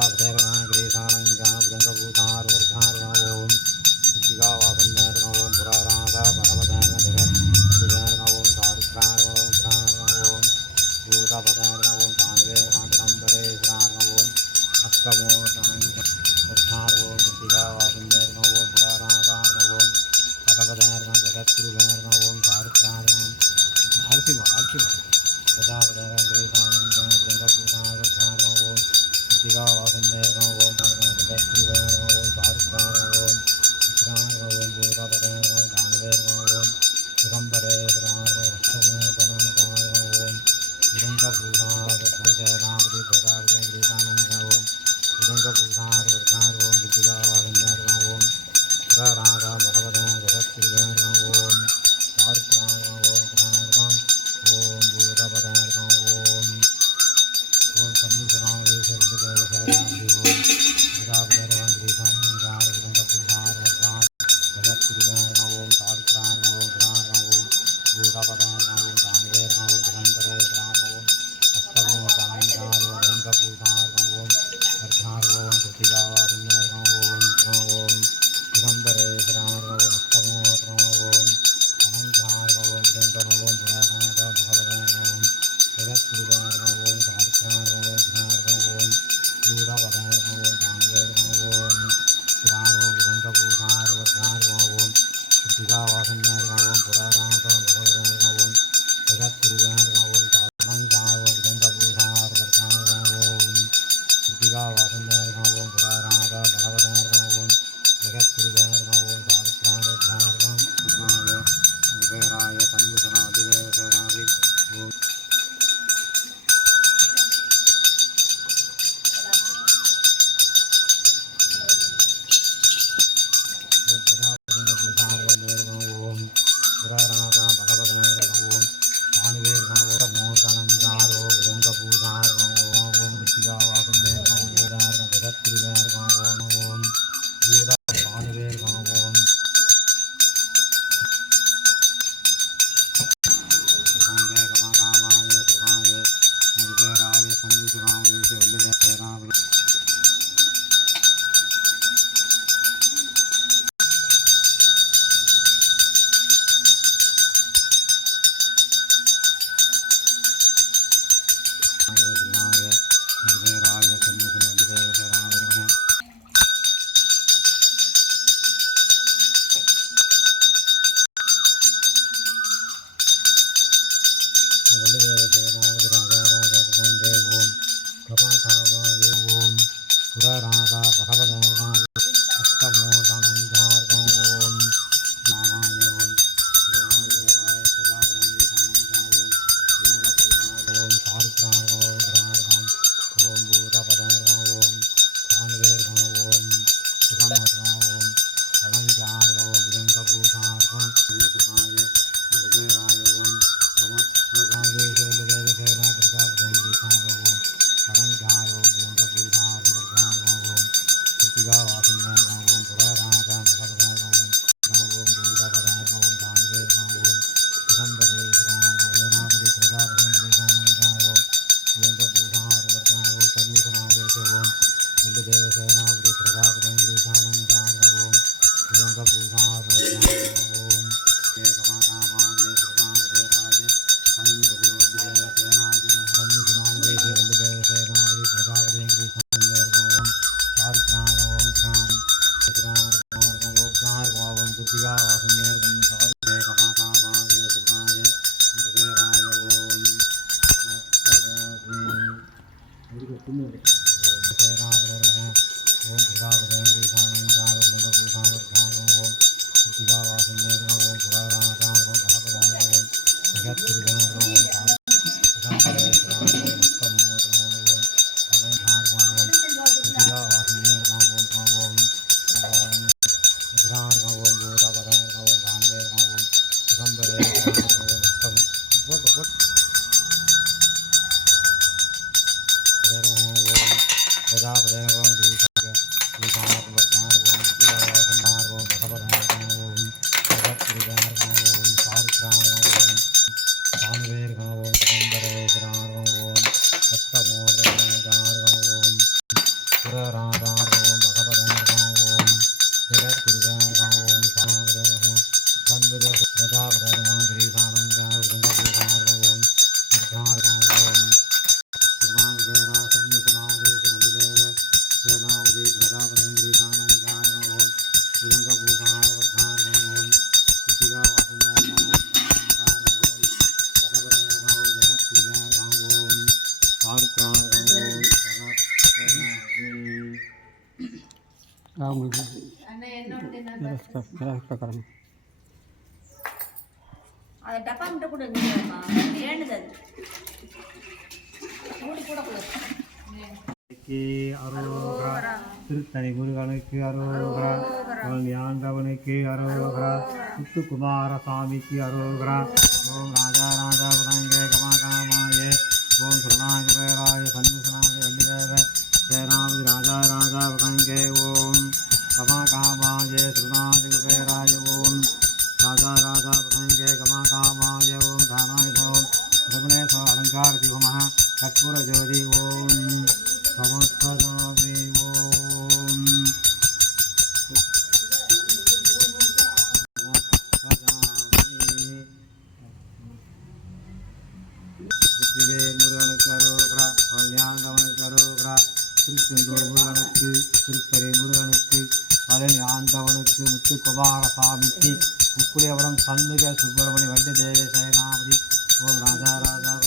job பூதபதேர்கः தானுவேர்கः அதை டப்பா மட்டும் கூட அரோகரா திருத்தணி முருகனுக்கு அரோகரா. ஆண்டவனுக்கு அரோகரா. முத்துக்குமார சாமிக்கு அரோகரா. ஓம் ராஜா ராஜா புதங்கே கமாகாமாயே ஓம் சுரணாகுபேராய சன்முசனாக வண்டிதேவ ஜெயராமதி ராஜா ராஜா புதங்கே ஓம். கமாகாமாயே சுரணாகுபேராய ஓம் ராஜா ராஜா புதங்கே கமாகாமாய ஓம் தானாய் ஓம் ரகுணேஸ்வர அலங்கார சிவமः கற்பூர ஜோதி ஓம் சமஸ்வதாமி ஓம் வெற்றிவே முருகனுக்கு அரோகரா கல்யாண்டவனுக்கு அரோகரா திருச்செந்தூர் முருகனுக்கு திருப்பதி முருகனுக்கு பழனி ஆண்டவனுக்கு முத்துக்குமாரசாமிக்கு. முக்குடியவரம் சண்முக சுப்பிரமணி வண்டி தேவசேனாபதி ஓம் ராஜா ராஜா.